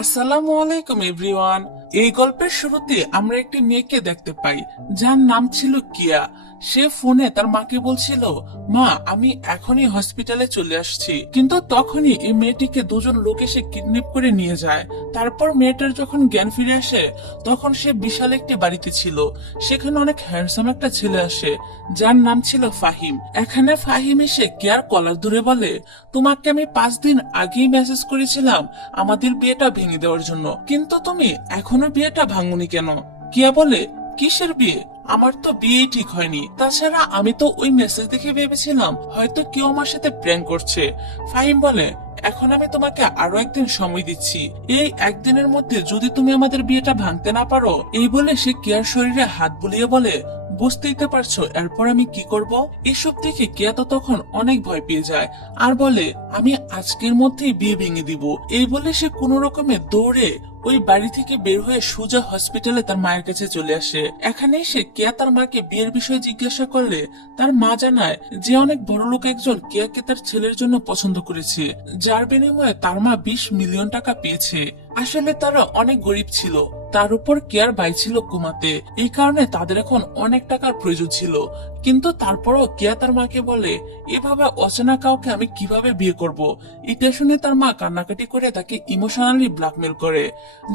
আসসালামু আলাইকুম এভরিওয়ান। এই গল্পের শুরুতে আমরা একটি মেয়েকে দেখতে পাই যার নাম ছিল কিয়া। সে ফোনে তার মাকে বলছিল, মা আমি এখনই হসপিটালে চলে আসছি। কিন্তু তখনই এই মেয়েটিকে দুজন লোক এসে কিডন্যাপ করে নিয়ে যায়। তারপর মেয়েটার যখন জ্ঞান ফিরে আসে তখন সে বিশাল একটি বাড়িতে ছিল। সেখানে অনেক হ্যান্ডসাম একটা ছেলে আসে যার নাম ছিল ফাহিম। এখানে ফাহিম এসে কিয়ার কলার ধরে বলে, তোমাকে আমি 5 দিন আগেই মেসেজ করেছিলাম আমাদের বিয়েটা ভেঙে দেওয়ার জন্য, কিন্তু তুমি এখনো বিয়েটা ভাঙনি কেন? কিয়া বলে, কিসের বিয়ে? আমার তো বিয়ে ঠিক হয়নি। তাছাড়া আমি তো ওই মেসেজ দেখে ভেবেছিলাম হয়তো কেউ আমার সাথে প্র্যাঙ্ক করছে। ফাহিম বলে, এখন আমি তোমাকে আরো একদিন সময় দিচ্ছি। এই একদিনের মধ্যে যদি তুমি আমাদের বিয়েটা ভাঙতে না পারো। এই বলে সে কিয়ার শরীরে হাত বুলিয়ে বলে, বুঝতেই তো পারছো এরপর আমি কি করব। এসব দেখে কিয়া তো তখন অনেক ভয় পেয়ে যায় আর বলে, আমি আজকের মধ্যেই বিয়ে ভেঙে দিব। এই বলে সে কোনো রকমে দৌড়ে ওই বাড়ি থেকে বের হয়ে সোজা হসপিটালে তার মায়ের কাছে চলে আসে। এখানে এসে কেয়া তার মাকে বিয়ের বিষয়ে জিজ্ঞাসা করলে তার মা জানায় যে অনেক বড় লোক একজন কেয়াকে তার ছেলের জন্য পছন্দ করেছে, যার বিনিময়ে তার মা 20 মিলিয়ন টাকা পেয়েছে। আসলে তারা অনেক গরিব ছিল, তার উপর কেয়ার ভাই ছিল কুমাতে। এই কারণে তাদের এখন অনেক টাকার প্রয়োজন ছিল। কিন্তু তারপরও কেয়া তার মাকে বলে, এভাবে অচেনা কাউকে আমি কিভাবে বিয়ে করব। এটা শুনে তার মা কান্নাকাটি করে তাকে ইমোশনালি ব্ল্যাকমেল করে,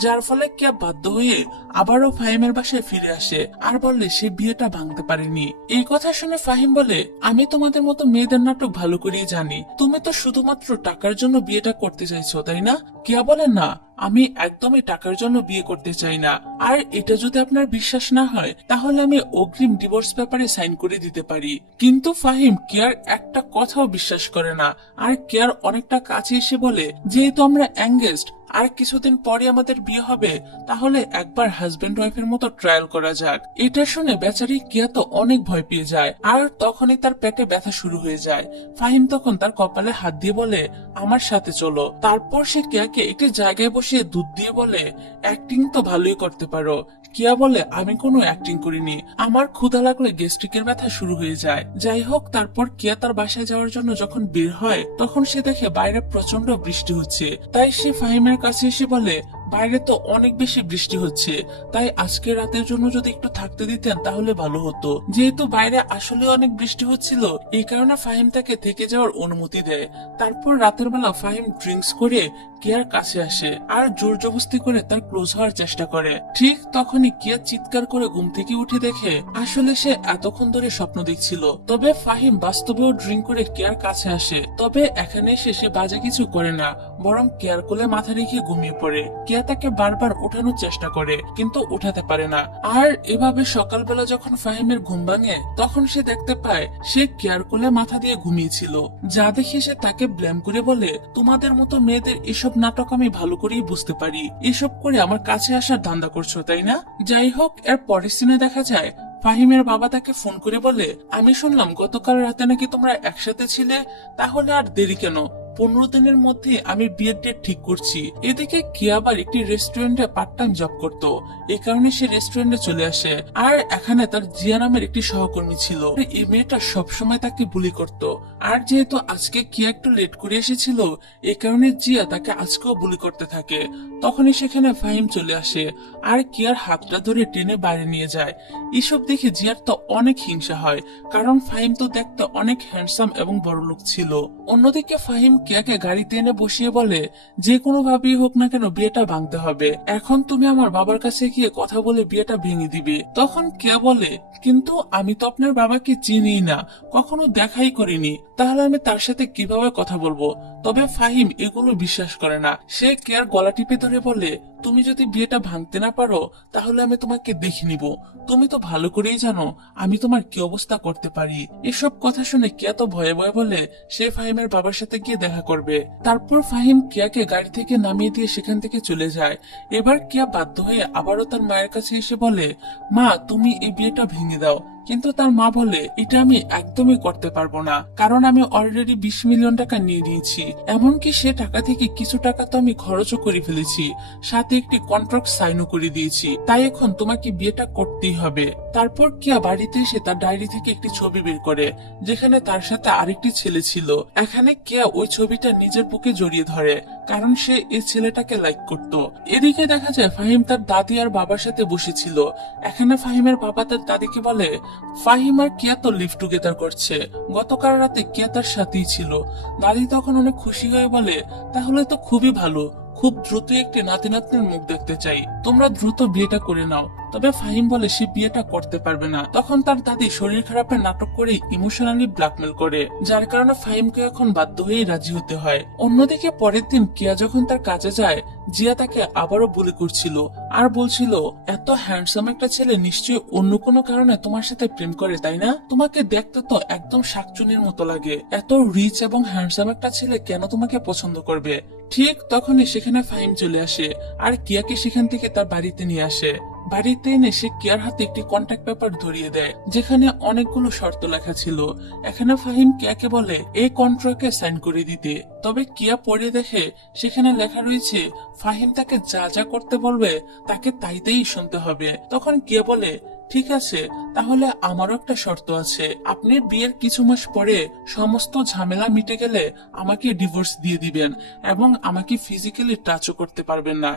যার ফলে কেয়া বাধ্য হয়ে আবারও ফাহিমের বাসায় ফিরে আসে আর বললে সে বিয়েটা ভাঙতে পারেনি। এই কথা শুনে ফাহিম বলে, আমি তোমাদের মতো মেয়েদের নাটক ভালো করেই জানি। তুমি তো শুধুমাত্র টাকার জন্য বিয়েটা করতে চাইছো, তাই না? কেয়া বলে, না, আমি একদমই টাকার জন্য বিয়ে করতে চাই না। আর এটা যদি আপনার বিশ্বাস না হয় তাহলে আমি অগ্রিম ডিভোর্স পেপারে সাইন করে দিতে পারি। কিন্তু ফাহিম কেয়ার একটা কথাও বিশ্বাস করে না। আর কেয়ার অনেকটা কাছে এসে বলে, যেহেতু আমরা এঙ্গেজড আর কিছুদিন পরে আমাদের বিয়ে হবে, তাহলে একবার হাজবেন্ড ওয়াইফের মতো ট্রায়াল করা যাক। এটা শুনে বেচারি কিয়া তো অনেক ভয় পেয়ে যায় আর তখনই তার পেটে ব্যথা শুরু হয়ে যায়। ফাহিম তখন তার কপালে হাত দিয়ে বলে, আমার সাথে চলো। তারপর সে কিয়াকে একটি জায়গায় বসিয়ে দুধ দিয়ে বলে, অ্যাক্টিং তো ভালোই করতে পারো। কিয়া বলে, আমি কোনো অ্যাক্টিং করিনি, আমার ক্ষুধা লাগলে গ্যাস্ট্রিকের ব্যথা শুরু হয়ে যায়। যাই হোক, তারপর কিয়া তার বাসায় যাওয়ার জন্য যখন বের হয় তখন সে দেখে বাইরে প্রচন্ড বৃষ্টি হচ্ছে। তাই সে ফাহিমের কাছে এসে বলে, বাইরে তো অনেক বেশি বৃষ্টি হচ্ছে, তাই আজকে রাতের জন্য যদি একটু থাকতে দিতেন তাহলে ভালো হতো। যেহেতু বাইরে আসলে অনেক বৃষ্টি হচ্ছিল, এই কারণে ফাহিম তাকে থেকে যাওয়ার অনুমতি দেয়। তারপর রাতের বেলা ফাহিম ড্রিঙ্কস করে কিয়ার কাছে আসে আর জোর জবস্তি করে তার ক্লোজ হওয়ার চেষ্টা করে। ঠিক তখনই কিয়া চিৎকার করে ঘুম থেকে উঠে দেখে আসলে সে এতক্ষণ ধরে স্বপ্ন দেখছিল। তবে ফাহিম বাস্তবেও ড্রিঙ্ক করে কিয়ার কাছে আসে। তবে এখানে এসে সে বাজে কিছু করে না, বরং কেয়ার কোলে মাথা রেখে ঘুমিয়ে পড়ে। কিয়া তাকে বারবার ওঠানোর চেষ্টা করে কিন্তু উঠাতে পারে না। আর এভাবে সকালবেলা যখন ফাহিমের ঘুম ভাঙে তখন সে দেখতে পায় সে কেয়ার কোলে মাথা দিয়ে ঘুমিয়েছিল। যা দেখে সে তাকে ব্লেম করে বলে, তোমাদের মতো মেয়েদের এসব নাটক আমি ভালো করেই বুঝতে পারি, এসব করে আমার কাছে আসার ধান্দা করছো, তাই না? যাই হোক, এর পরের সিনে দেখা যায় ফাহিমের বাবা তাকে ফোন করে বলে, আমি শুনলাম গতকাল রাতে নাকি তোমরা একসাথে ছিলে, তাহলে আর দেরি কেন? 15 দিনের মধ্যে আমি বিয়ের ডেট ঠিক করছি। এদিকে কিয়া আবার একটি রেস্টুরেন্টে পার্ট টাইম জব করতো, এই কারণে সে রেস্টুরেন্টে চলে আসে। আর এখানে তার জিয়া নামের একটি সহকর্মী ছিল। এই মেয়েটা সবসময় তাকে বুলি করত। আর যেহেতু আজকে কিয়া একটু লেট করে এসেছিল, এই কারণে জিয়া তাকে আজকেও বুলি করতে থাকে। তখনই সেখানে ফাহিম চলে আসে আর কিয়ার হাতটা ধরে টেনে বাইরে নিয়ে যায়। এসব দেখে জিয়ার তো অনেক হিংসা হয়, কারণ ফাহিম তো দেখতে অনেক হ্যান্ডসাম এবং বড় লোক ছিল। অন্যদিকে ফাহিম কিয়াকে গাড়িতে এনে বসিয়ে বলে, যে কোনো ভাবেই হোক না কেন বিয়েটা ভাঙতে হবে। এখন তুমি আমার বাবার কাছে গিয়ে কথা বলে বিয়েটা ভেঙে দিবে। তখন কিয়া বলে, কিন্তু আমি তো আপনার বাবাকে চিনি না, কখনো দেখাই করিনি, তাহলে আমি তার সাথে কিভাবে কথা বলবো? তবে ফাহিম এগুলো বিশ্বাস করে না। সে কিয়ার গলা টিপে ধরে বলে, তুমি যদি বিয়েটা ভাঙতে না পারো তাহলে আমি তোমাকে দেখে নিব। তুমি তো ভালো করেই জানো আমি তোমার কি অবস্থা করতে পারি। এসব কথা শুনে কিয়া তো ভয়ে ভয়ে বলে সে ফাহিমের বাবার সাথে গিয়ে দেখা করবে। তারপর ফাহিম কিয়াকে গাড়ি থেকে নামিয়ে দিয়ে সেখান থেকে চলে যায়। এবার কিয়া বাধ্য হয়ে আবারও তার মায়ের কাছে এসে বলে, মা তুমি এই বিয়েটা ভেঙে দাও। কিন্তু তার মা বলে, এটা আমি একদমই করতে পারবো না, কারণ আমি অলরেডি 20 মিলিয়ন টাকা নিয়ে নিয়েছি। এমনকি সে টাকা থেকে কিছু টাকা তো আমি খরচও করে ফেলেছি, সাথে একটি কন্ট্রাক্ট সাইনও করে দিয়েছি। তাই এখন তোমাকে বিয়েটা করতেই হবে। তারপর কিয়া বাড়িতে এসে তার ডায়েরি থেকে একটি ছবি বের করে, যেখানে তার সাথে আরেকটি ছেলে ছিল। এখানে কিয়া ওই ছবিটা নিজের বুকে জড়িয়ে ধরে, কারণ সে এই ছেলেটাকে লাইক করত। এদিকে দেখা যায় ফাহিম তার দাদি আর বাবার সাথে বসেছিল। এখানে ফাহিমের বাবা তার দাদিকে বলে, ফাহিম আর কিয়া তো লিভ টুগেদার করছে, গতকাল রাতে কিয়া তার সাথেই ছিল। দাদি তখন অনেক খুশি হয়ে বলে, তাহলে তো খুবই ভালো, খুব দ্রুত একটি নাতি নাতনির মুখ দেখতে চাই, তোমরা দ্রুত বিয়েটা করে নাও। তবে ফাহিম বলে সে বিয়েটা করতে পারবে না। তখন তার দাদি শরীর খারাপের নাটক করে ইমোশনালি ব্ল্যাকমেল করে, যার কারণে ফাহিমকে এখন বাধ্য হয়েই রাজি হতে হয়। অন্যদিকে পরের দিন কিয়া যখন তার কাজে যায়, জিয়া তাকে আবারও বুলি করছিল আর বলছিল, এত হ্যান্ডসাম একটা ছেলে নিশ্চয়ই অন্য কোনো কারণে তোমার সাথে প্রেম করে, তাই না? তোমাকে দেখতে তো একদম শাকচুনির মতো লাগে, এত রিচ এবং হ্যান্ডসাম একটা ছেলে কেন তোমাকে পছন্দ করবে? ঠিক তখনই সেখানে ফাহিম চলে আসে আর কিয়াকে সেখান থেকে তার বাড়িতে নিয়ে আসে। বাড়িতে এনে সে কিয়ার হাতে একটি কন্ট্রাক্ট পেপার ধরিয়ে দেয়, যেখানে অনেকগুলো শর্ত লেখা ছিল। এখানে ফাহিম কিয়াকে বলে এই কন্ট্রাক্টে সাইন করে দিতে। তবে কিয়া পড়ে দেখে সেখানে লেখা রয়েছে ফাহিম তাকে যা যা করতে বলবে তাকে তাইতেই শুনতে হবে। তখন কিয়া বলে, ঠিক আছে, তাহলে আমারও একটা শর্ত আছে, আপনি বিয়ের কিছু মাস পরে সমস্ত ঝামেলা মিটে গেলে আমাকে ডিভোর্স দিয়ে দিবেন এবং আমাকে ফিজিক্যালি টাচও করতে পারবেন না।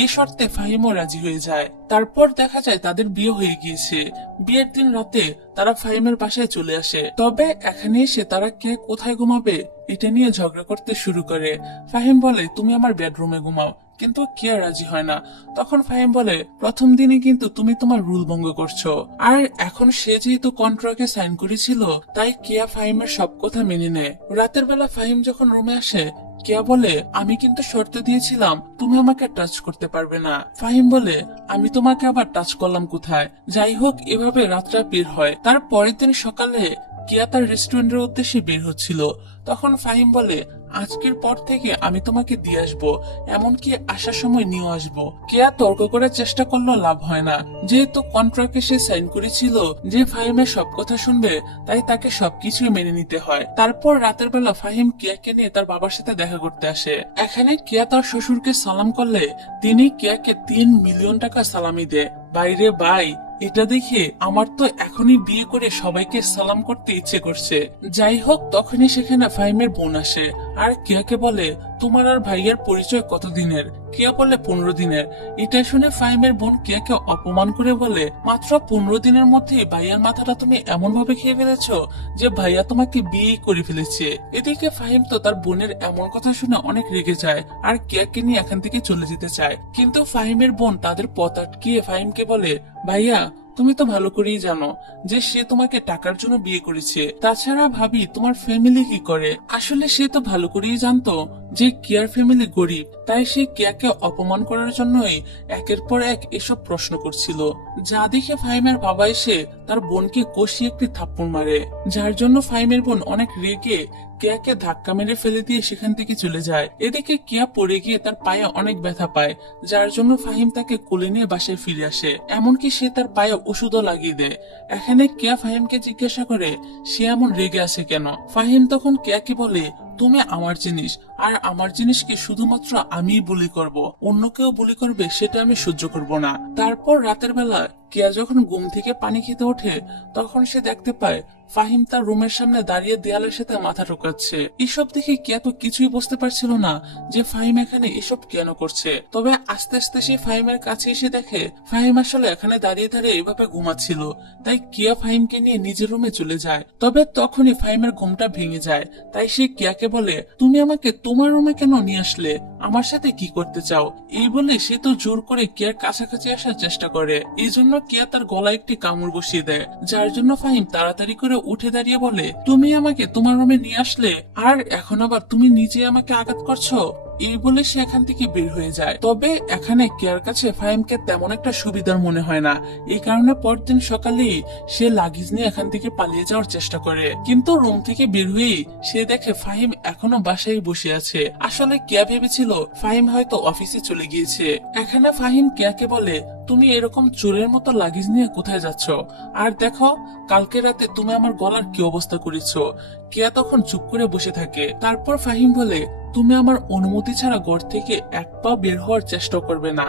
এই শর্তে ফাহিমও রাজি হয়ে যায়। তারপর দেখা যায় তাদের বিয়ে হয়ে গিয়েছে। বিয়ের দিন রাতে তারা ফাহিমের বাসায় চলে আসে। তবে এখানে এসে তারা কে কোথায় ঘুমাবে এটা নিয়ে ঝগড়া করতে শুরু করে। ফাহিম বলে, তুমি আমার বেডরুমে ঘুমাও, কিন্তু কিয়া রাজি হয় না। তখন ফাহিম বলে, প্রথম দিনে কিন্তু তুমি তোমার রুল ভঙ্গ করছো। আর এখন সে যেহেতু কন্ট্রাক্টে সাইন করেছিল, তাই কিয়া ফাহিমের সব কথা মেনে নেয়। রাতের বেলা ফাহিম যখন রুমে আসে, কিয়া বলে, আমি কিন্তু শর্ত দিয়েছিলাম তুমি আমাকে টাচ করতে পারবে না। ফাহিম বলে, আমি তোমাকে আবার টাচ করলাম কোথায়? যাই হোক, এভাবে রাতটা বের হয়। তার পরের দিন সকালে কিয়া তার রেস্টুরেন্টের উদ্দেশ্যে বের হচ্ছিল। তখন ফাহিম বলে, আজকের পর থেকে আমি তোমাকে দিয়ে আসবো, এমনকি আসার সময় নিয়েও আসবো। কেয়া তর্ক করার চেষ্টা করলেও লাভ হয় না, যেহেতু কন্ট্রাক্টে সে সাইন করেছিল যে ফাহিমের সব কথা শুনবে, তাই তাকে সবকিছুই মেনে নিতে হয়। তারপর রাতের বেলা ফাহিম কিয়াকে নিয়ে তার বাবার সাথে দেখা করতে আসে। এখানে কিয়া তার শ্বশুরকে সালাম করলে তিনি কিয়াকে 3 মিলিয়ন টাকা সালামি দেয়। বাইরে বাই, এটা দেখে আমার তো এখনই বিয়ে করে সবাইকে সালাম করতে ইচ্ছে করছে। যাই হোক, তখনই সেখানে ফাহিমের বোন আসে আর কিয়াকে বলে, তোমার আর ভাইয়ের পরিচয় কতদিনের? কিয়া বলে 15 দিনের। এটা শুনে ফাহিমের বোন কিয়াকে অপমান করে বলে, মাত্র 15 দিনের মধ্যে ভাইয়ার মাথাটা তুমি এমন ভাবে খেয়ে ফেলেছো যে ভাইয়া তোমাকে বিয়ে করে ফেলেছে। এদিকে ফাহিম তো তার বোনের এমন কথা শুনে অনেক রেগে যায় আর কিয়াকে নিয়ে এখান থেকে চলে যেতে চায়। কিন্তু ফাহিমের বোন তাদের পথ আটকিয়ে ফাহিমকে বলে, ভাইয়া তুমি তো ভালো করেই জানো যে সে তোমাকে টাকার জন্য বিয়ে করেছে, তাছাড়া ভাবি তোমার ফ্যামিলি কি করে? আসলে সে তো ভালো করেই জানতো যে কিয়ার ফ্যামিলি গরিব, তাই সে কিয়াকে অপমান করার জন্যই একের পর এক এসব প্রশ্ন করছিল। যা দেখে ফাহিমের বাবা এসে তার বোনকে কষিয়ে একটি থাপ্পড় মারে, যার জন্য ফাহিমের বোন অনেক রেগে কিয়াকে ধাক্কা মেরে ফেলে দিয়ে সেখান থেকে চলে যায়। এদিকে কিয়া পড়ে গিয়ে তার পায়ে অনেক ব্যথা পায়, যার জন্য ফাহিম তাকে কোলে নিয়ে বাসায় ফিরে আসে, এমনকি সে তার পায়ে ওষুধও লাগিয়ে দেয়। এখানে কিয়া ফাহিমকে জিজ্ঞাসা করে সে এমন রেগে আছে কেন। ফাহিম তখন কিয়াকে বলে, তুমি আমার জিনিস, আর আমার জিনিসকে শুধুমাত্র আমিই বুলি করব, অন্য কেউ বুলি করবে সেটা আমি সহ্য করব না। তারপর রাতের বেলা কিয়া যখন ঘুম থেকে পানি খেতে ওঠে, তখন সে দেখতে পায় ফাহিম তার রুমের সামনে দাঁড়িয়ে দেয়ালের সাথে মাথা ঠোকাচ্ছে। এসব দেখে কিয়া তো কিছুই বুঝতে পারছিল না যে ফাহিম এখানে এসব কেন করছে। তবে আস্তে আস্তে সে ফাহিমের কাছে এসে দেখে ফাহিম আসলে এখানে দাঁড়িয়ে দাঁড়িয়ে এভাবে ঘুমাচ্ছিল। তাই কিয়া ফাহিমকে নিয়ে নিজের রুমে চলে যায়। তবে তখনই ফাহিমের ঘুমটা ভেঙে যায়। তাই সে কিয়াকে বলে, তুমি আমাকে তোমার রুমে কেন নিয়ে আসলে? আমার সাথে কি করতে চাও? এই বলে সে তো জোর করে কিয়ার কাছাকাছি আসার চেষ্টা করে। এই জন্য কিয়া তার গলায় একটি কামড় বসিয়ে দেয়, যার জন্য ফাহিম তাড়াতাড়ি করে উঠে দাঁড়িয়ে বলে, তুমি আমাকে তোমার রুমে নিয়ে আসলে আর এখন আবার তুমি নিজে আমাকে আঘাত করছো? এই বলে সে এখান থেকে বের হয়ে যায়। তবে এখানে কিয়ার কাছে ফাহিমকে তেমন একটা সুবিধার মনে হয় না। এই কারণে পরদিন সকালেই সে লাগেজ নিয়ে এখান থেকে পালিয়ে যাওয়ার চেষ্টা করে, কিন্তু রুম থেকে বের হয়েই সে দেখে ফাহিম এখনো বাসায় বসে আছে। আসলে কিয়া ভেবেছিল ফাহিম হয়তো অফিসে চলে গিয়েছে। এখানে ফাহিম কিয়াকে বলে, তুমি এরকম চোরের মতো লাগেজ নিয়ে কোথায় যাচ্ছ? আর দেখো, কালকে রাতে তুমি আমার গলার কি অবস্থা করেছো। কেয়া তখন চুপ করে বসে থাকে। তারপর ফাহিম বলে, তুমি আমার অনুমতি ছাড়া ঘর থেকে এক পা বের হওয়ার চেষ্টা করবে না।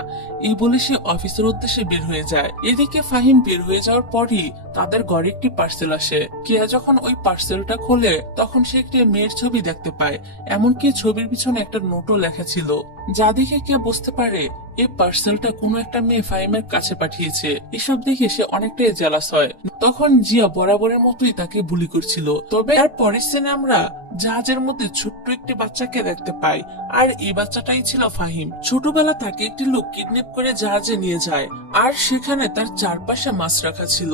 এই বলে সে অফিসের উদ্দেশ্যে বের হয়ে যায়। এদিকে ফাহিম বের হয়ে যাওয়ার পরই তাদের ঘরে একটি পার্সেল আসে। কেয়া যখন ওই পার্সেলটা খোলে তখন সে একটি মেয়ের ছবি দেখতে পায়। এমনকি ছবির পিছনে একটা নোটও লেখা ছিল, যা দেখে কেয়া বুঝতে পারে এই পার্সেলটা কোনো একটা মেয়ে ফাহিমের কাছে পাঠিয়েছে। এসব দেখে সে অনেকটাই জেলাস হয়। তখন জিয়া বরাবরের মতোই তাকে বুলি করছিল। তবে আর পরের সিনে আমরা জাহাজের মধ্যে ছোট্ট একটি বাচ্চাকে দেখতে পাই, আর এই বাচ্চাটাই ছিল ফাহিম। ছোটবেলা তাকে একটি লোক কিডন্যাপ করে জাহাজে নিয়ে যায়, আর সেখানে তার চারপাশে মাছ রাখা ছিল,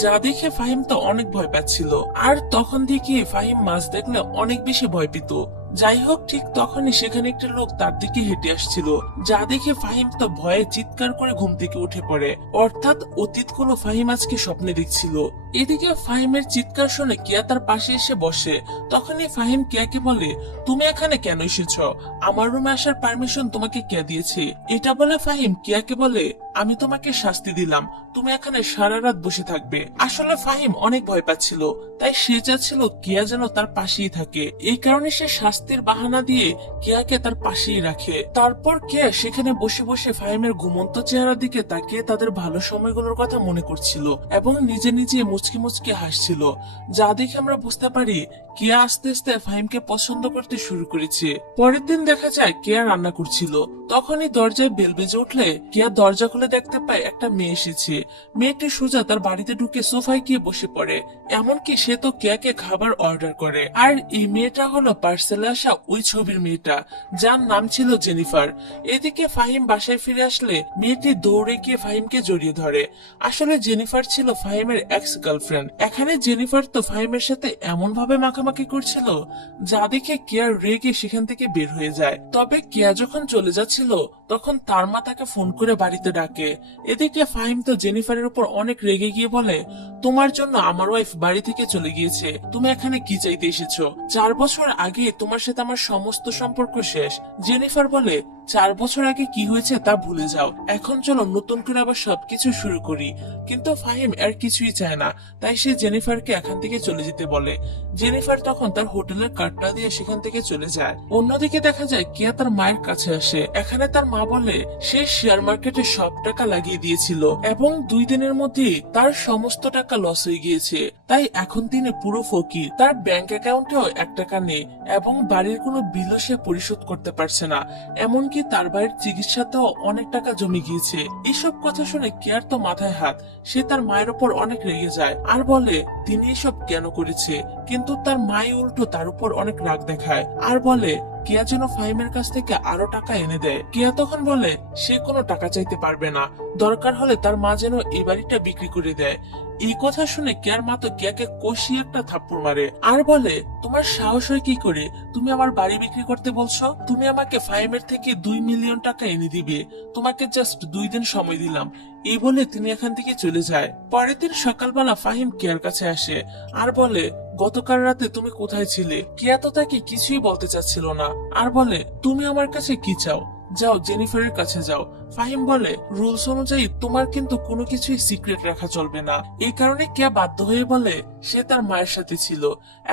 যা দেখে ফাহিম তো অনেক ভয় পাচ্ছিল। আর তখন থেকে ফাহিম মাছ দেখলে অনেক বেশি ভয় পেত। যাই হোক, ঠিক তখনই সেখানে একটা লোক তার দিকে হেঁটে আসছিল, যা দেখে ফাহিম তো ভয়ে চিৎকার করে ঘুম থেকে উঠে পড়ে। অর্থাৎ অতীতগুলো ফাহিম আজকে স্বপ্নে দেখছিল। এদিকে ফাহিমের চিৎকার শুনে কেয়া তার পাশে এসে বসে। তখনই ফাহিম কেয়াকে বলে, তুমি এখানে কেন এসেছ? আমার রুমে আসার পারমিশন তোমাকে কে দিয়েছে? এটা বলে ফাহিম কেয়াকে বলে, আমি তোমাকে শাস্তি দিলাম, তুমি এখানে সারা রাত বসে থাকবে। আসলে ফাহিম অনেক ভয় পাচ্ছিল, তাই সে চাচ্ছিল কেয়া যেন তার পাশেই থাকে। এই কারণে সে শাস্তির বাহানা দিয়ে কেয়াকে তার পাশেই রাখে। তারপর কেয়া সেখানে বসে বসে ফাহিমের ঘুমন্ত চেহারার দিকে তাকিয়ে তাদের ভালো সময়গুলোর কথা মনে করছিল এবং নিজে নিজে মুচকি মুচকি হাসছিল, যা দেখে আমরা বুঝতে পারি কেয়া আস্তে আস্তে ফাহিমকে পছন্দ করতে শুরু করেছে। পরের দিন দেখা যায় কেয়া রান্না করছিল। তখনই দরজায় বেল বেজে উঠলে কেয়া দরজা খুলে দেখতে পায় একটা মেয়ে এসেছে। মেয়েটি সোজা তার বাড়িতে ঢুকে সোফায় গিয়ে বসে পড়ে। এমনকি সে তো কেয়াকে খাবার অর্ডার করে। আর এই মেয়েটা হলো পার্সেলে আসা ওই ছবির মেয়েটা, যার নাম ছিল জেনিফার। এদিকে ফাহিম বাসায় ফিরে আসলে মেয়েটি দৌড়ে গিয়ে ফাহিমকে জড়িয়ে ধরে। আসলে জেনিফার ছিল ফাহিমের এক্স গার্লফ্রেন্ড। এখানে জেনিফার তো ফাহিমের সাথে এমন ভাবে মাখামাখি করছিল, যা দেখে কেয়া রেগে সেখান থেকে বের হয়ে যায়। তবে কেয়া যখন চলে যাচ্ছিল তখন তার মা তাকে ফোন করে বাড়িতে ডাকে। এদিকে ফাহিম তো জেনিফারের উপর অনেক রেগে গিয়ে বলে, তোমার জন্য আমার ওয়াইফ বাড়ি থেকে চলে গিয়েছে, তুমি এখানে কি চাইতে এসেছো? 4 বছর আগে তোমার সাথে আমার সমস্ত সম্পর্ক শেষ। জেনিফার বলে, 4 বছর আগে কি হয়েছে তা ভুলে যাও, এখন চলো নতুন করে আবার সবকিছু শুরু করি। কিন্তু ফাহিম আর কিছুই চায় না, তাই সে জেনিফারকে এখান থেকে চলে যেতে বলে। জেনিফার তখন তার হোটেলের কার্ডটা দিয়ে সেখান থেকে চলে যায়। অন্যদিকে দেখা যায় কেয়া তার মায়ের কাছে আসে। এখানে তার মা বলে সে শেয়ার মার্কেটে সব টাকা লাগিয়ে দিয়েছিল এবং 2 দিনের মধ্যে তার সমস্ত টাকা লস হয়ে গিয়েছে। তাই এখন তিনি পুরো ফকির। তার ব্যাংক অ্যাকাউন্টেও 1 টাকা নেই এবং বাড়ির কোনো বিলও সে পরিশোধ করতে পারছে না। এমনকি তার বাড়ির চিকিৎসাতেও অনেক টাকা জমে গিয়েছে। এসব কথা শুনে কেয়ার তো মাথায় হাত। সে তার মায়ের উপর অনেক রেগে যায় আর বলে তিনি এসব কেন করেছে। কিন্তু তার মাই উল্টো তার উপর অনেক রাগ দেখায় আর বলে কেয়া যেন ফাহিমের কাছ থেকে আরো টাকা এনে দেয়। কেয়া তখন বলে সে কোনো টাকা চাইতে পারবে না, দরকার হলে তার মা যেন এই বাড়িটা বিক্রি করে দেয়। এই কথা শুনে কেয়ার মা তো কেয়াকে কষিয়ে একটা থাপ্পড় মারে আর বলে, তোমার সাহস হয় কি করে তুমি আমার বাড়ি বিক্রি করতে বলছো? তুমি আমাকে ফাহিমের থেকে 2 মিলিয়ন টাকা এনে দিবে, তোমাকে জাস্ট 2 দিন সময় দিলাম। এই বলে তিনি এখান থেকে চলে যায়। পরের দিন সকালবেলা ফাহিম কেয়ার কাছে আসে আর বলে, গতকাল রাতে তুমি কোথায় ছিলে? কেয়া তো তাকে কিছুই বলতে চাচ্ছিল না আর বলে, তুমি আমার কাছে কি চাও? যাও জেনিফারের কাছে যাও। ফাহিম বলে, রুলস অনুযায়ী তোমার কিন্তু কোনো কিছুই সিক্রেট রাখা চলবে না। এই কারণে কেয়া বাধ্য হয়ে বলে সে তার মায়ের সাথে ছিল।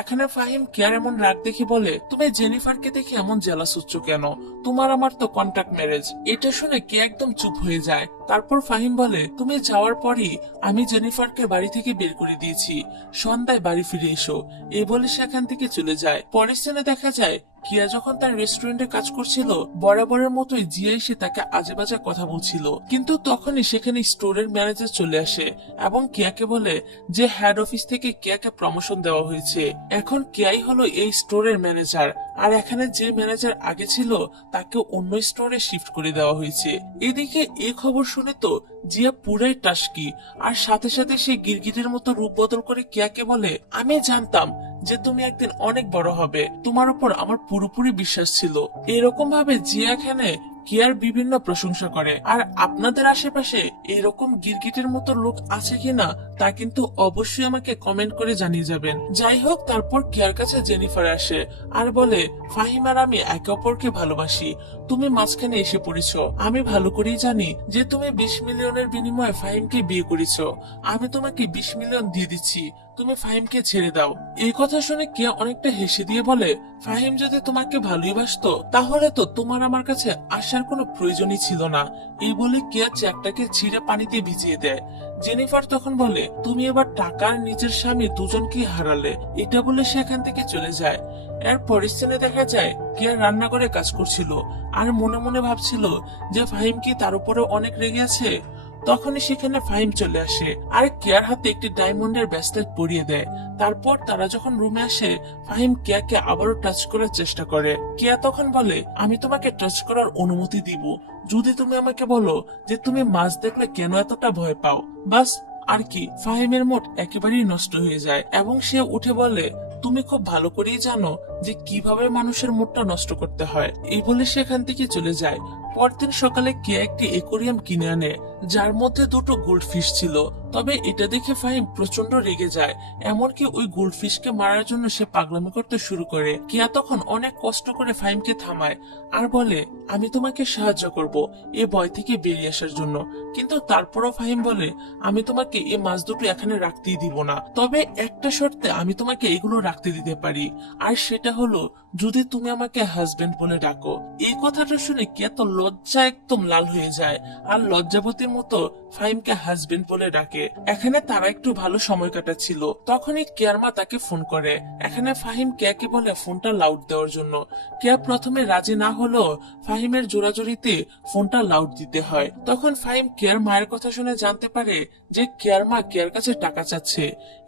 এখানে ফাহিম কেয়ার এমন রাগ দেখে বলে, তুমি জেনিফারকে দেখে এমন জেলাস হচ্ছ কেন? তোমার আমার তো কন্ট্রাক্ট ম্যারেজ। এটা শুনে কেয়া একদম চুপ হয়ে যায়। তারপর ফাহিম বলে, তুমি যাওয়ার পরই আমি জেনিফারকে বাড়ি থেকে বের করে দিয়েছি, সন্ধ্যায় বাড়ি ফিরে এসো। এই বলে সেখান থেকে চলে যায়। পরের দিনে দেখা যায় কিয়া যখন তার রেস্টুরেন্টে কাজ করছিল বরাবরের মতোই জিয়া এসে তাকে আজে বাজে কথা বলছিল। কিন্তু তখনই সেখানে স্টোরের ম্যানেজার চলে আসে এবং কিয়াকে বলে যে হেড অফিস থেকে কিয়াকে প্রমোশন দেওয়া হয়েছে, এখন কিয়াই হলো এই স্টোরের ম্যানেজার। আর এখানে যে ম্যানেজার আগে ছিল তাকে অন্য স্টোরে শিফট করে দেওয়া হয়েছে। এদিকে এই খবর শুনে তো জিয়া পুরাই টাসকি, আর সাথে সাথে সে গিরগিটের মতো রূপ বদল করে কিয়াকে বলে, আমি জানতাম যে তুমি একদিন অনেক বড় হবে, তোমার উপর আমার পুরোপুরি বিশ্বাস ছিল। এরকম ভাবে জিয়া এখানে কিয়ার বিভিন্ন প্রশংসা করে। আর আপনাদের আশেপাশে এরকম গিরগিটের মতো লোক আছে কিনা তা কিন্তু অবশ্যই আমাকে কমেন্ট করে জানিয়ে যাবেন। যাই হোক, তারপর কেয়ার কাছে জেনিফার আসে আর বলে, ফাহিম আর আমি একে অপরকে ভালোবাসি, তুমি মাঝখানে এসে পড়েছ। আমি ভালো করেই জানি যে তুমি 20 মিলিয়নের বিনিময়ে ফাহিমকে বিয়ে করেছ। আমি তোমাকে 20 মিলিয়ন দিয়ে দিচ্ছি, তুমি ফাহিমকে ছেড়ে দাও। এই কথা শুনে কেয়া অনেকটা হেসে দিয়ে বলে, ফাহিম যদি তোমাকে ভালোই বাসতো তাহলে তো তোমার আমার কাছে আসার কোনো প্রয়োজনই ছিল না। এই বলে কেয়া চেকটাকে ছিঁড়ে পানিতে ভিজিয়ে দেয়। জেনিফার তখন বলে, তুমি এবার টাকার নিজের স্বামী দুজনকেই হারালে। এটা বলে সে এখান থেকে চলে যায়। এর পরের সিনে দেখা যায় কেয়া রান্নাঘরে কাজ করছিল আর মনে মনে ভাবছিল যে ফাহিম কি তার উপরে অনেক রেগে আছে। তখনই সেখানে ফাহিম চলে আসে আর কেয়ার হাতে একটি ডায়মন্ডের ব্রেসলেট পরিয়ে দেয়। তারপর তারা যখন রুমে আসে, ফাহিম কেয়াকে আবারও টাচ করার চেষ্টা করে। কেয়া তখন বলে, আমি তোমাকে টাচ করার অনুমতি দিব যদি তুমি আমাকে বলো যে তুমি মাছ দেখলে কেন এতটা ভয় পাও। বাস, আর কি। ফাহিমের মুড একেবারেই নষ্ট হয়ে যায় এবং সে উঠে বলে, তুমি খুব ভালো করেই জানো যে কিভাবে মানুষের মুডটা নষ্ট করতে হয়। এই বলে সেখান থেকে চলে যায়। পরদিন সকালে কে একটি একুরিয়াম কিনে আনে যার মধ্যে দুটো গোল্ডফিশ ছিল। তবে এটা দেখে ফাহিম প্রচন্ড রেগে যায়, এমনকি ওই গোল্ডফিশকে মারার জন্য সে পাগলামি করতে শুরু করে। কেয়া তখন অনেক কষ্ট করে ফাহিমকে থামায় আর বলে, আমি তোমাকে সাহায্য করব এই ভয় থেকে বেরিয়ে আসার জন্য। কিন্তু তারপরও ফাহিম বলে, আমি তোমাকে এই মাছ দুটো এখানে রাখতেই দিব না, তবে একটা শর্তে আমি তোমাকে এগুলো রাখতে দিতে পারি, আর সেটা হলো যদি তুমি আমাকে হাজবেন্ড বলে ডাকো। এই কথাটা শুনে কেয়া তো লজ্জা একদম লাল হয়ে যায় আর লজ্জাবতীর মতো ফাহিমকে হাজবেন্ড বলে ডাকে। এখানে তারা একটু ভালো সময় কাটাচ্ছিল, তখনই কেয়ার মা তাকে ফোন করে। এখানে ফাহিম কেয়াকে বলে ফোনটা লাউড দেওয়ার জন্য। কেয়া প্রথমে রাজি না হলেও ফাহিমের জোরাজোরিতে ফোনটা লাউড দিতে হয়। তখন ফাহিম কেয়ার মায়ের কথা শুনে জানতে পারে যে কেয়ার মা কেয়ার কাছে টাকা চাচ্ছে।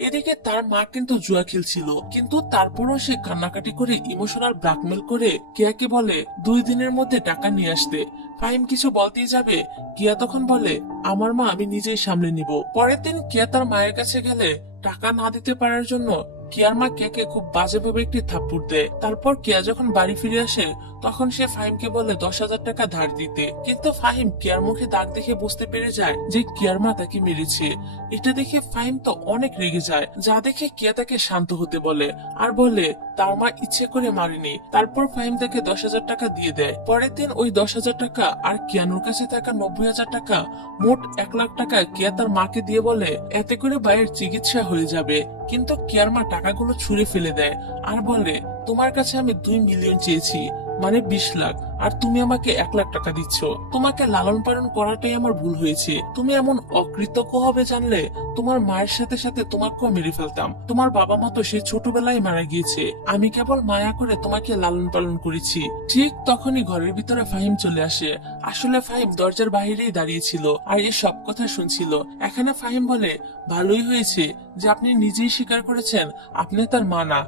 এদিকে তার মা কিন্তু জুয়া খেলছিল, কিন্তু তারপরও সে কান্নাকাটি করে ইমোশনাল ব্ল্যাকমেল করে কেয়াকে বলে 2 দিনের মধ্যে টাকা নিয়ে আসতে। ফাহিম কিছু বলতেই যাবে, কেয়া তখন বলে, আমার মা আমি নিজেই সামলে নিব। পরের দিন কেয়া তার মায়ের কাছে গেলে টাকা না দিতে পারার জন্য কেয়ার মা কেয়াকে খুব বাজেভাবে একটি থাপ্পড় দেয়। তারপর কেয়া যখন বাড়ি ফিরে আসে তখন সে ফাহিমকে বলে 10,000 টাকা ধার দিতে, কিন্তু ফাহিম কেয়ার মুখে দাগ দেখে বুঝতে পেরে যায় যে কেয়ার মা তাকে মেরেছে। এটা দেখে ফাহিম তো অনেক রেগে যায়, যা দেখে কেয়া তাকে শান্ত হতে বলে আর বলে তার মা ইচ্ছে করে মারেনি। তারপর ফাহিম তাকে 10,000 টাকা দিয়ে দেয়। পরের দিন ওই 10,000 টাকা আর কেয়ানুর কাছে থাকা 90,000 টাকা, মোট 1 লাখ টাকা কেয়া তার মাকে দিয়ে বলে এতে করে ভাইয়ের চিকিৎসা হয়ে যাবে। কিন্তু কেয়ার মা টাকাগুলো ছুঁড়ে ফেলে দেয় আর বলে, তোমার কাছে আমি 2 মিলিয়ন চেয়েছি, মানে 20 লাখ, আর তুমি আমাকে 1 লাখ টাকা দিচ্ছ। তোমাকে লালন পালন করাটাই আমার ভুল হয়েছে। তুমি এমন অকৃতজ্ঞ হবে জানলে তোমার মায়ের সাথে সাথে তোমাকেও মেরে ফেলতাম। তোমার বাবা মা তো সে ছোটবেলায় মারা গিয়েছে, আমি কেবল মায়া করে তোমাকে লালন পালন করেছি। ঠিক তখনই ঘরের ভিতরে ফাহিম চলে আসে। আসলে ফাহিম দরজার বাহিরেই দাঁড়িয়েছিল আর এই সব কথা শুনছিল। এখানে ফাহিম বলে, ভালোই হয়েছে যে আপনি নিজেই স্বীকার করেছেন আপনি তার মা না।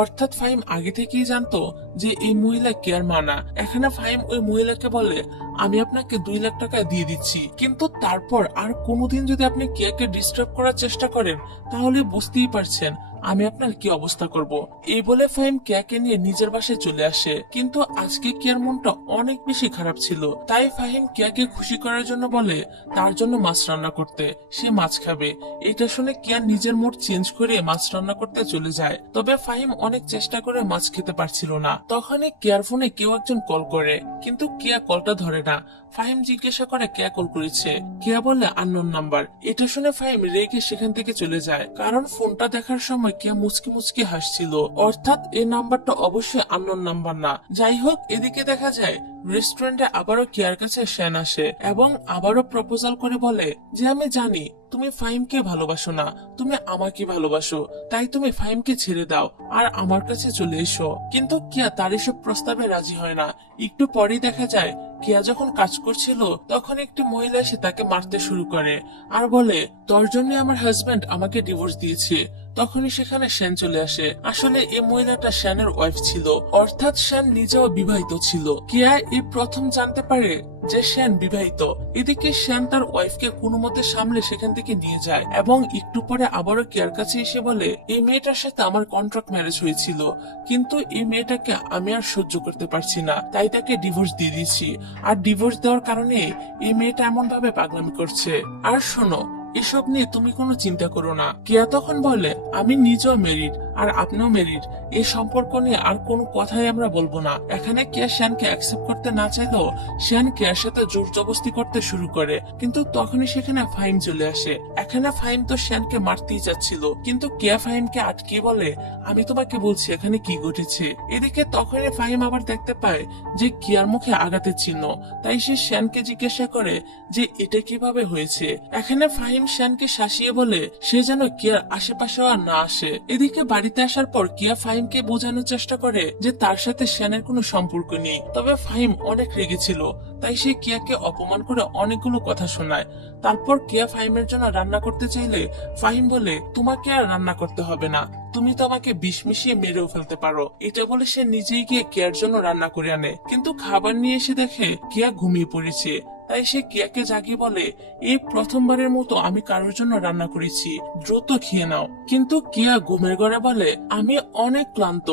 অর্থাৎ ফাহিম আগে থেকেই জানতো যে এই মহিলা কেয়ার মা না। এখানে ফাহিম ওই মহিলাকে বলে, আমি আপনাকে 2 লাখ টাকা দিয়ে দিচ্ছি, কিন্তু তারপর আর কোনোদিন যদি আপনি কেয়াকে ডিস্টার্ব করার চেষ্টা করেন তাহলে বুঝতেই পারছেন আমি আপনার কি অবস্থা করব। এই বলে ফাহিম কেয়াকে নিয়ে নিজের বাসায় চলে আসে। কিন্তু আজকে কেয়ার মনটা অনেক বেশি খারাপ ছিল, তাই ফাহিম কেয়াকে খুশি করার জন্য বলে তার জন্য মাছ রান্না করতে, সে মাছ খাবে। এটা শুনে কেয়া নিজের মুড চেঞ্জ করে মাছ রান্না করতে চলে যায়। তবে ফাহিম অনেক চেষ্টা করে মাছ খেতে পারছিল না। তখনই কেয়ার ফোনে কেউ একজন কল করে, কিন্তু কেয়া কলটা ধরে না। ফাহিম জিজ্ঞাসা করে কেয়া কল করেছে, কেয়া বলে আননোন নাম্বার। এটা শুনে ফাহিম রেগে সেখান থেকে চলে যায়, কারণ ফোনটা দেখার সময় কেয়া মুচকি মুচকি হাসছিল, অর্থাৎ এই নাম্বারটা অবশ্যই আননোন নাম্বার না। যাই হোক, এদিকে দেখা যায় রেস্টুরেন্টে আবারও কেয়ার কাছে শ্যান আসে এবং আবারও প্রপোজাল করে বলে যে আমি জানি তুমি ফাহিমকে ভালোবাসো না, তুমি আমাকে ভালোবাসো, তাই তুমি ফাহিমকে ছেড়ে দাও আর আমার কাছে চলে এসো। কিন্তু কেয়া তার এসব প্রস্তাবে রাজি হয় না। একটু পরেই দেখা যায় কেয়া যখন কাজ করছিল তখন একটি মহিলা এসে তাকে মারতে শুরু করে আর বলে, তোর জন্য আমার হাজবেন্ড আমাকে ডিভোর্স দিয়েছে। তখনই সেখানে শ্যান চলে আসে। আসলে এই মহিলাটা শ্যানের ওয়াইফ ছিল, অর্থাৎ শ্যান নিজেও বিবাহিত ছিল। কেয়া এই প্রথম জানতে পারে যে শ্যান বিবাহিত। এদিকে শ্যান তার ওয়াইফকে কোনো মতে সামলে সেখান থেকে নিয়ে যায় এবং একটু পরে আবারও কেয়ার কাছে এসে বলে, এই মেয়েটার সাথে আমার কন্ট্রাক্ট ম্যারেজ হয়েছিল, কিন্তু এই মেয়েটাকে আমি আর সহ্য করতে পারছি না, তাই তাকে ডিভোর্স দিয়ে দিয়েছি। আর ডিভোর্স দেওয়ার কারণে এই মেয়েটা এমন ভাবে পাগলামি করছে। আর শোনো, এসব নিয়ে তুমি কোনো চিন্তা করো না। কেয়া তখন বলে, আমি নিজেও মেরিড আর আপনিও মেরিড, এই সম্পর্ক নিয়ে আর কোনো কথাই আমরা বলবো না। এখানে কেয়া শ্যানকে অ্যাকসেপ্ট করতে না চাইলেও শ্যান কেয়ার সাথে জোর জবরদস্তি করতে শুরু করে, কিন্তু তখনই সেখানে ফাহিম চলে আসে। এখানে ফাহিম তো শ্যানকে মারতেই যাচ্ছিল, কিন্তু কেয়া ফাহিমকে আটকে বলে, আমি তোমাকে বলছি এখানে কি ঘটেছে। এদিকে তখনই ফাহিম আবার দেখতে পায় যে কিয়ার মুখে আঘাতের চিহ্ন, তাই সে শ্যানকে জিজ্ঞাসা করে যে এটা কিভাবে হয়েছে। এখানে ফাহিম শ্যানকে শাসিয়ে বলে সে যেন কিয়ার আশেপাশে আর না আসে। এদিকে বাড়িতে আসার পর কিয়া ফাহিমকে বোঝানোর চেষ্টা করে যে তার সাথে শ্যানের কোনো সম্পর্ক নেই, তবে ফাহিম অনেক রেগেছিল, তাই সে কিয়াকে অপমান করে অনেকগুলো কথা শোনায়। তারপর কিয়া ফাহিমের জন্য রান্না করতে চাইলে ফাহিম বলে, তোমাকে আর রান্না করতে হবে না, তুমি তো আমাকে বিষ মিশিয়ে মেরেও ফেলতে পারো। এটা বলে সে নিজেই গিয়ে কিয়ার জন্য রান্না করে আনে, কিন্তু খাবার নিয়ে এসে দেখে কিয়া ঘুমিয়ে পড়েছে। তাই সে কিয়াকে জাগিয়ে বলে, এই প্রথমবারের মতো আমি কারোর জন্য রান্না করেছি, দ্রুত খেয়ে নাও। কিন্তু কিয়া ঘুমের ঘরে বলে, আমি অনেক ক্লান্ত।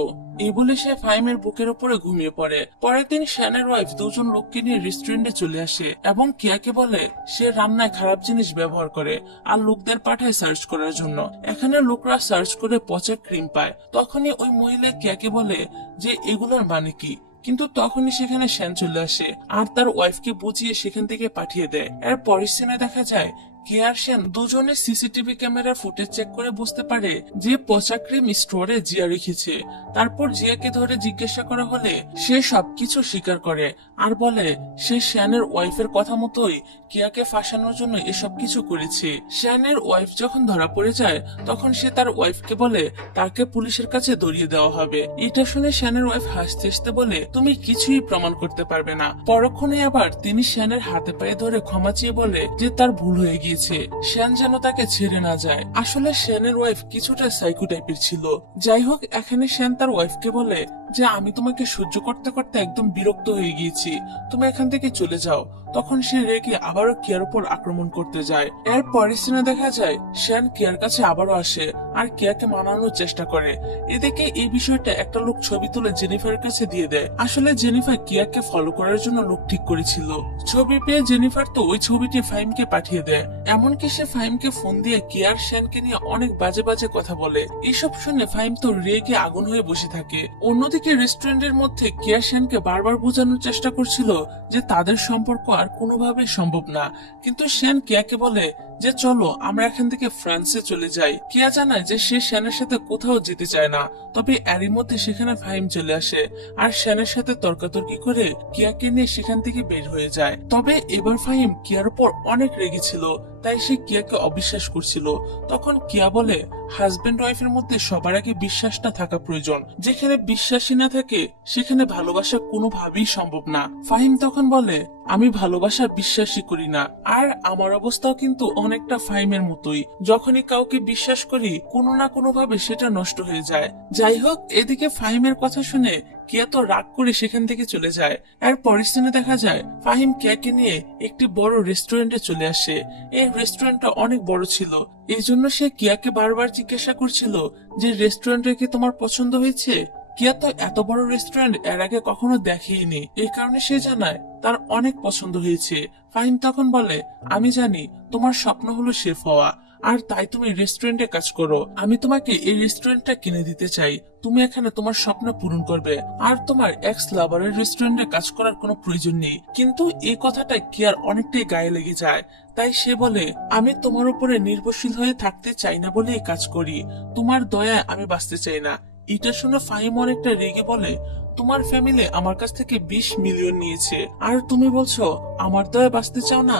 এই বলে সে ফাহিমের বুকের উপরে ঘুমিয়ে পড়ে। পরের দিন শ্যানের ওয়াইফ দুজন লোককে নিয়ে রেস্টুরেন্টে চলে আসে এবং কিয়াকে বলে সে রান্নায় খারাপ জিনিস ব্যবহার করে আর লোকদের পাঠায় সার্চ করার জন্য। এখানে লোকরা সার্চ করে পচা ক্রিম পায়। তখনই ওই মহিলা কিয়াকে বলে যে এগুলোর মানে কি, কিন্তু তখনই সেখানে শ্যান চলে আসে আর তার ওয়াইফকে বুঝিয়ে সেখান থেকে পাঠিয়ে দেয়। এর পরের সিনে দেখা যায় কেয়ার শ্যান দুজনে সিসিটিভি ক্যামেরার ফুটেজ চেক করে বুঝতে পারে যে পচা ক্রিম স্টোরে জিয়া রেখেছে। তারপর জিয়াকে ধরে জিজ্ঞাসা করা হলে সে সবকিছু স্বীকার করে আর বলে সে শ্যানের ওয়াইফের কথা মতোই কিয়াকে ফাঁসানোর জন্য এসব কিছু করেছে। শ্যানের ওয়াইফ যখন ধরা পড়ে যায় তখন সে তার ওয়াইফকে বলে তাকে পুলিশের কাছে ধরিয়ে দেওয়া হবে। এটা শুনে শ্যানের ওয়াইফ হাসতে হাসতে বলে, তুমি কিছুই প্রমাণ করতে পারবে না। পরক্ষণে আবার তিনি শ্যানের হাতে পায়ে ধরে ক্ষমা চেয়ে বলে যে তার ভুল হয়ে গিয়েছে, শ্যান যেন তাকে ছেড়ে না যায়। আসলে শ্যানের ওয়াইফ কিছুটা সাইকো টাইপের ছিল। যাই হোক, এখানে শ্যান তার ওয়াইফকে বলে যে আমি তোমাকে সহ্য করতে করতে একদম বিরক্ত হয়ে গিয়েছি, তুমি এখান থেকে চলে যাও। তখন সে রেগে আবারও কিয়ার উপর আক্রমণ করতে যায়। এর পরের সিনে দেখা যায় শ্যান কিয়ার কাছে আবারও আসে আর কিয়াকে মানানোর চেষ্টা করে। এদিকে এই বিষয়টা একটা লোক ছবি তুলে জেনিফারের কাছে দিয়ে দেয়। আসলে জেনিফার কিয়াকে ফলো করার জন্য লোক ঠিক করেছিল। ছবি পেয়ে জেনিফার তো ওই ছবিটি ফাহিমকে পাঠিয়ে দেয়। এমনকি সে ফাহিমকে ফোন দিয়ে কিয়ার শ্যানকে নিয়ে অনেক বাজে বাজে কথা বলে। এসব শুনে ফাহিম তো রেগে আগুন হয়ে বসে থাকে। অন্যদিকে রেস্টুরেন্টের মধ্যে কিয়া শ্যানকে বারবার বোঝানোর চেষ্টা করছিল যে তাদের সম্পর্ক আর কোনোভাবেই সম্ভব না, কিন্তু শ্যান কিয়াকে বলে যে চলো আমরা এখান থেকে ফ্রান্সে চলে যাই। কিয়া জানায় যে সে শ্যানের সাথে কোথাও যেতে চায় না, তবে এরই মধ্যে সেখানে ফাহিম চলে আসে আর শ্যানের সাথে তর্কাতর্কি করে কিয়াকে নিয়ে সেখান থেকে বের হয়ে যায়। তবে এবার ফাহিম কিয়ার উপর অনেক রেগেছিল, তাই সে কিয়াকে অবিশ্বাস করছিল। তখন কিয়া বলে হাজবেন্ড ওয়াইফের মধ্যে সবার আগে বিশ্বাসটা থাকা প্রয়োজন, যেখানে বিশ্বাসী না থাকে সেখানে ভালোবাসা কোনোভাবেই সম্ভব না। ফাহিম তখন বলে আমি ভালোবাসা বিশ্বাসই করি না, আর আমার অবস্থাও কিন্তু অনেকটা ফাহিমের মতোই। যখনই কাউকে বিশ্বাস করি কোনো না কোনো ভাবে সেটা নষ্ট হয়ে যায়। যাই হোক, এদিকে ফাহিমের কথা শুনে কিয়া তো রাগ করে সেখান থেকে চলে যায়। এর পরের সিনে দেখা যায় ফাহিম কিয়াকে নিয়ে একটি বড় রেস্টুরেন্টে চলে আসে। এই রেস্টুরেন্টটা অনেক বড় ছিল, এই জন্য সে কিয়াকে বারবার জিজ্ঞাসা করছিল যে রেস্টুরেন্টে কি তোমার পছন্দ হয়েছে। কিয়া তো এত বড় রেস্টুরেন্ট এর আগে কখনো দেখেইনি, এই কারণে সে জানায় তার অনেক পছন্দ হয়েছে। ফাহিম তখন বলে আমি জানি তোমার স্বপ্ন হলো শেফ হওয়া, আর তাই তুমি রেস্টুরেন্টে কাজ করো। আমি তোমাকে এই রেস্টুরেন্টটা কিনে দিতে চাই, তুমি এখানে তোমার স্বপ্ন পূরণ করবে, আর তোমার এক্স লাভারের রেস্টুরেন্টে কাজ করার কোনো প্রয়োজন নেই। কিন্তু এই কথাটা কিয়ার অনেকটাই গায়ে লেগে যায়, তাই সে বলে আমি তোমার উপরে নির্ভরশীল হয়ে থাকতে চাই না বলেই কাজ করি, তোমার দয়ায় আমি বাঁচতে চাই না। এটা শুনে ফাহিম অনেকটা রেগে বলে তোমার ফ্যামিলি আমার কাছ থেকে 20 মিলিয়ন নিয়েছে, আর তুমি বলছো আমার দয়া বাঁচতে চাও না?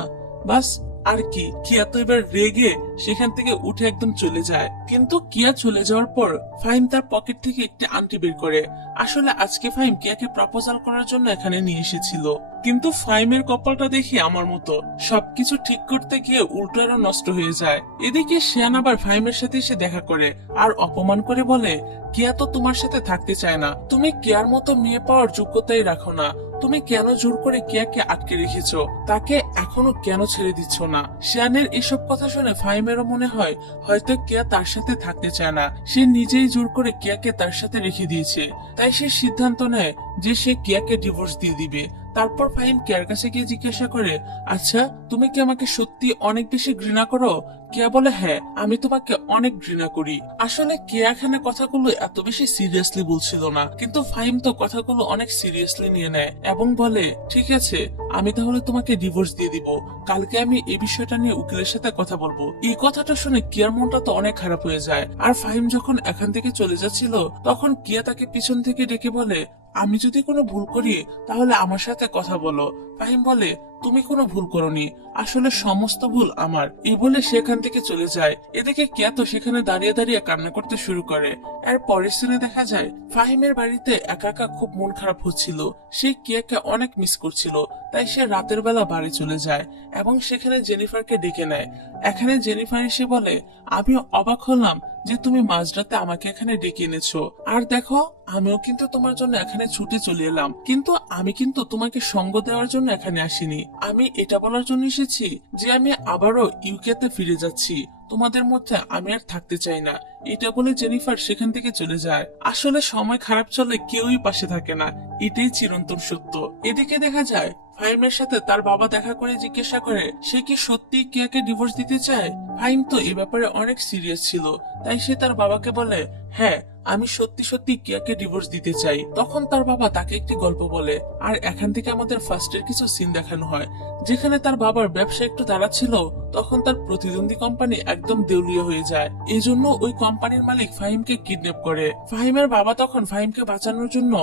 বাস আর কি। কিয়া তো এবার রেগে সেখান থেকে উঠে একদম চলে যায়। কিন্তু কিয়া চলে যাওয়ার পর ফাহিম তার পকেট থেকে একটি আংটি বের করে। আসলে আজকে ফাহিম কিয়াকে প্রপোজাল করার জন্য এখানে নিয়ে এসেছিল, কিন্তু ফাহিমের কপালটা দেখি আমার মতো, সবকিছু ঠিক করতে গিয়ে উল্টো আরো নষ্ট হয়ে যায়। এদিকে শ্যান আবার ফাহিমের সাথে এসে দেখা করে আর অপমান করে বলে কিয়া তো তোমার সাথে থাকতে চায় না, তুমি কিয়ার মতো মেয়ে পাওয়ার যোগ্যতাই রাখো না, তুমি কেন জোর করে কিয়াকে আটকে রেখেছো, তাকে এখনো কেন ছেড়ে দিচ্ছ না? শ্যানের এসব কথা শুনে ফাহিমেরও মনে হয় হয়তো কিয়া তার সাথে থাকতে চায় না, সে নিজেই জোর করে কিয়াকে তার সাথে রেখে দিয়েছে। তাই সে সিদ্ধান্ত নেয় যে সে কিয়াকে ডিভোর্স দিয়ে দিবে। তারপর ফাহিম কিয়ার কাছে গিয়ে জিজ্ঞাসা করে আচ্ছা তুমি কি আমাকে সত্যি অনেক বেশি ঘৃণা করো, কেয়া বলে, হ্যাঁ আমি তোমাকে অনেক ঘৃণা করি। আসলে কেয়া এখানে কথাগুলো এত বেশি সিরিয়াসলি বলছিল না, কিন্তু ফাহিম তো কথাগুলো অনেক সিরিয়াসলি নিয়ে নেয় এবং বলে, ঠিক আছে আমি তাহলে তোমাকে ডিভোর্স দিয়ে দিব, কালকে আমি এই বিষয়টা নিয়ে উকিলের সাথে কথা বলবো। এই কথাটা শুনে কিয়ার মনটা তো অনেক খারাপ হয়ে যায়। আর ফাহিম যখন এখান থেকে চলে যাচ্ছিল তখন কিয়া তাকে পিছন থেকে ডেকে বলে, আমি যদি কোনো ভুল করি তাহলে আমার সাথে কথা বলো। ফাহিম বলে, তুমি কোনো ভুল করনি, আসলে সমস্ত ভুল আমার। এই বলে সেখান থেকে চলে যায়। এদিকে কিয়া তো সেখানে দাঁড়িয়ে দাঁড়িয়ে কান্না করতে শুরু করে। এর পরের সিনে দেখা যায় ফাহিমের বাড়িতে একা একা খুব মন খারাপ হচ্ছিল। সে কিয়াকে অনেক মিস করছিল, তাই সে রাতের বেলা বাড়ি চলে যায় এবং সেখানে জেনিফারকে ডেকে নেয়। এখানে জেনিফার এসে বলে, আমি অবাক হলাম যে তুমি মাঝরাতে আমাকে এখানে ডেকে এনেছো। আর দেখো আমিও কিন্তু তোমার জন্য এখানে ছুটে চলে এলাম, কিন্তু আমি কিন্তু তোমাকে সঙ্গ দেওয়ার জন্য এখানে আসিনি। আমি এটা বলার জন্য এসেছি যে আমি আবারও ইউকেতে ফিরে যাচ্ছি, তোমাদের মধ্যে আমি আর থাকতে চাই না। এটা বলে জেনিফার সেখান থেকে চলে যায়। আসলে সময় খারাপ চলে কেউই পাশে থাকে না, এটাই চিরন্তন সত্য। এদিকে দেখা যায় ফাহিমের সাথে তার বাবা দেখা করে জিজ্ঞাসা করে সে কি সত্যি কিয়াকে ডিভোর্স দিতে চায়। ফাহিম তো এই ব্যাপারে অনেক সিরিয়াস ছিল, তাই সে তার বাবাকে বলে, হ্যাঁ আমি সত্যি সত্যি কিয়াকে ডিভোর্স দিতে চাই। তখন তার বাবা তাকে একটি গল্প বলে, আর এখান থেকে আমাদের ফার্স্টের কিছু সিন দেখানো হয় যেখানে তার বাবার ব্যবসা একটু দাঁড়াচ্ছিল। তখন তার প্রতিদ্বন্দ্বী কোম্পানি একদম দেউলিয়া হয়ে যায়, এই জন্য ওই কোম্পানির মালিক ফাহিমকে কিডন্যাপ করে। ফাহিমের বাবা তখন ফাহিমকে বাঁচানোর জন্য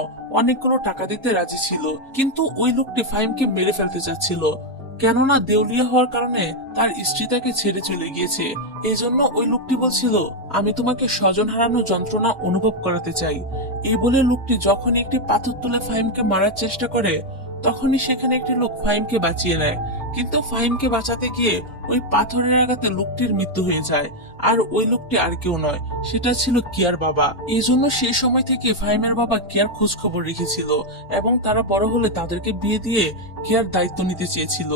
অনেকগুলো টাকা দিতে রাজি ছিল, কিন্তু ওই লোকটি ফাহিমকে মেরে ফেলতে চাচ্ছিল, কেননা দেউলিয়া হওয়ার কারণে তার স্ত্রী তাকে ছেড়ে চলে গিয়েছে। এজন্য ওই লোকটি বলছিল, আমি তোমাকে স্বজন হারানোর যন্ত্রণা অনুভব করাতে চাই। এই বলে লোকটি যখন একটি পাথর তুলে ফাহিমকে মারার চেষ্টা করে তখনই সেখানে একটি লোক ফাহিমকে বাঁচিয়ে নেয়, কিন্তু ফাহিমকে বাঁচাতে গিয়ে ওই পাথরের আঘাতে লোকটির মৃত্যু হয়ে যায়। আর ওই লোকটি আর কেউ নয়, সেটা ছিল কিয়ার বাবা। এই জন্য সেই সময় থেকে ফাহিমের বাবা কিয়ার খোঁজ খবর রেখেছিল এবং তারা বড় হলে তাদেরকে বিয়ে দিয়ে কিয়ার দায়িত্ব নিতে চেয়েছিল।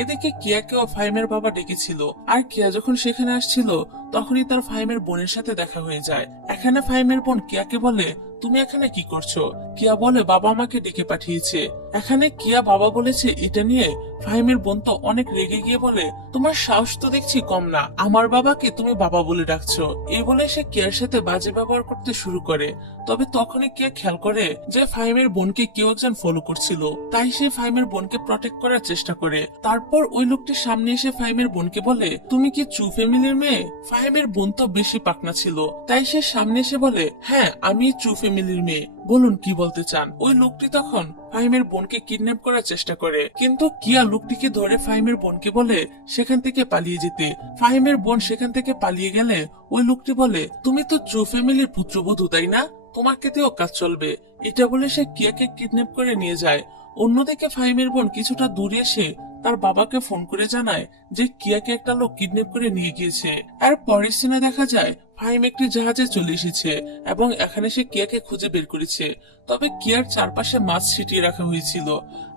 এদিকে কিয়াকেও ফাহিমের বাবা ডেকেছিল, আর কিয়া যখন সেখানে আসছিল তখনই তার ফাহিমের বোনের সাথে দেখা হয়ে যায়। এখানে ফাহিমের বোন কিয়াকে বলে, তুমি এখানে কি করছো? কিয়া বলে, বাবা আমাকে ডেকে পাঠিয়েছে। এখানে কিয়া বাবা বলেছে এটা নিয়ে ফাহিমের বোন তো অনেক রেগে গিয়ে বলে, তোমার সাহস তো দেখছি কম না, আমার বাবাকে তুমি বাবা বলে ডাকছো। এই বলে সে কিয়ার সাথে বাজে ব্যবহার করতে শুরু করে। তবে তখনই কিয়া খেয়াল করে যে ফাহিমের বোনকে কেউ একজন ফলো করছিল, তাই সে ফাহিমের বোনকে প্রটেক্ট করার চেষ্টা করে। তারপর ওই লোকটির সামনে এসে ফাহিমের বোনকে বলে, তুমি কি চু ফ্যামিলির মেয়ে? ফাহিমের বোন তো বেশি পাকনা ছিল, তাই সে সামনে এসে বলে, হ্যাঁ আমি চু ফ্যামিলির মেয়ে, বলুন কি বলতে চান। ওই লোকটি তখন ফাহিমের বোনকে কিডন্যাপ করার চেষ্টা করে, কিন্তু কিয়া লোকটিকে ধরে ফাহিমের বোনকে বলে সেখান থেকে পালিয়ে যেতে। ফাহিমের বোন সেখান থেকে পালিয়ে গেলে ওই লোকটি বলে, তুমি তো চু ফ্যামিলির পুত্রবধূ তাই না, তোমাকে দিয়েও কাজ চলবে। এটা বলে সে কিয়াকে কিডন্যাপ করে নিয়ে যায়। অন্যদিকে ফাহিমের বোন কিছুটা দূরে এসে তার বাবাকে ফোন করে জানায় যে কিয়াকে একটা লোক কিডন্যাপ করে নিয়ে গিয়েছে। আর পরের সিনে দেখা যায় ফাহিম একটি জাহাজে চলে এসেছে এবং এখানে সে কিয়াকে খুঁজে বের করেছে। তবে কিয়ার চারপাশে মাছ ছিটিয়ে রাখা হয়েছিল।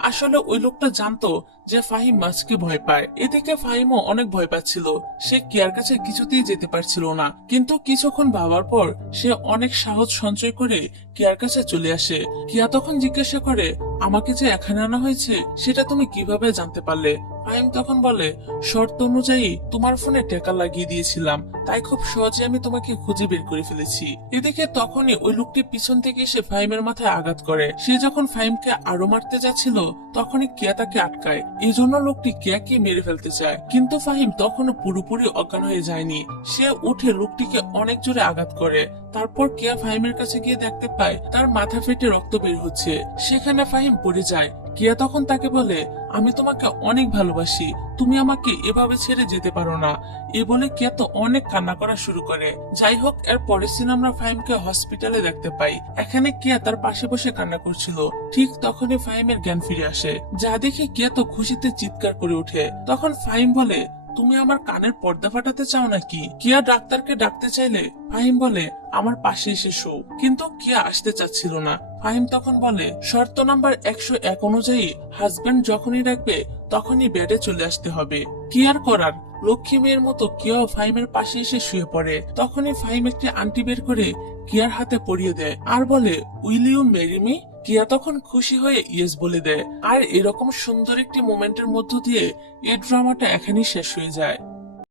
আসলে ওই লোকটা জানতো যে ফাহিম মাছকে ভয় পায়। এদিকে ফাহিমও অনেক ভয় পাচ্ছিল, সে কিয়ার কাছে কিছুতেই যেতে পারছিল না। কিন্তু কিছুক্ষণ ভাবার পর সে অনেক সাহস সঞ্চয় করে কিয়ার কাছে চলে আসে। কিয়া তখন জিজ্ঞাসা করে, আমাকে যে এখানে আনা হয়েছে সেটা তুমি কিভাবে জানতে পারলে? ফাহিম তখন বলে, শর্ত অনুযায়ী তোমার ফোনে টেকা লাগিয়ে দিয়েছিলাম, তাই খুব সহজে আমি তোমাকে খুঁজে বের করে ফেলেছি। এদিকে তখনই ওই লোকটি পিছন থেকে এসে ফাহিমের মাথায় আঘাত করে। সে যখন ফাহিমকে আরো মারতে যাচ্ছিল তখনই কিয়া তাকে আটকায়। এই জন্য লোকটি কিয়াকে মেরে ফেলতে চায়, কিন্তু ফাহিম তখনও পুরোপুরি অজ্ঞান হয়ে যায়নি। সে উঠে লোকটিকে অনেক জোরে আঘাত করে। তারপর কিয়া ফাহিমের কাছে গিয়ে দেখতে পায় তার মাথা ফেটে রক্ত বের হচ্ছে। সেখানে ফাহিম পড়ে যায়। কিয়া তখন তাকে বলে, আমি তোমাকে অনেক ভালোবাসি, তুমি আমাকে এভাবে ছেড়ে যেতে পারো না। এ বলে কিয়া তো অনেক কান্না করা শুরু করে। যাই হোক, এর পরের দিন আমরা ফাহিমকে হসপিটালে দেখতে পাই। এখানে কিয়া তার পাশে বসে কান্না করছিল। ঠিক তখনই ফাহিমের জ্ঞান ফিরে আসে, যা দেখে কিয়া তো খুশিতে চিৎকার করে ওঠে। তখন ফাহিম বলে, তুমি আমার কানের পর্দা ফাটাতে চাও নাকি? কিয়া ডাক্তারকে ডাকতে চাইলে ফাহিম বলে, আমার পাশে এসে শো, কিন্তু কিয়া আসতে চাচ্ছিল না। ফাহিম তখন বলে, শর্ত নাম্বার 101 অনুযায়ী হাজবেন্ড যখনই ডাকবে তখনই বেডে চলে আসতে হবে। কি আর করার, লক্ষ্মী মেয়ের মতো কিয়াও ফাহিমের পাশে এসে শুয়ে পড়ে। তখনই ফাহিম একটি আংটি বের করে কিয়ার হাতে পরিয়ে দেয় আর বলে, উইল ইউ ম্যারি মি? কিয়া তখন খুশি হয়ে ইয়েস বলে দেয়। আর এরকম সুন্দর একটি মোমেন্টের মধ্য দিয়ে এই ড্রামাটা এখানেই শেষ হয়ে যায়।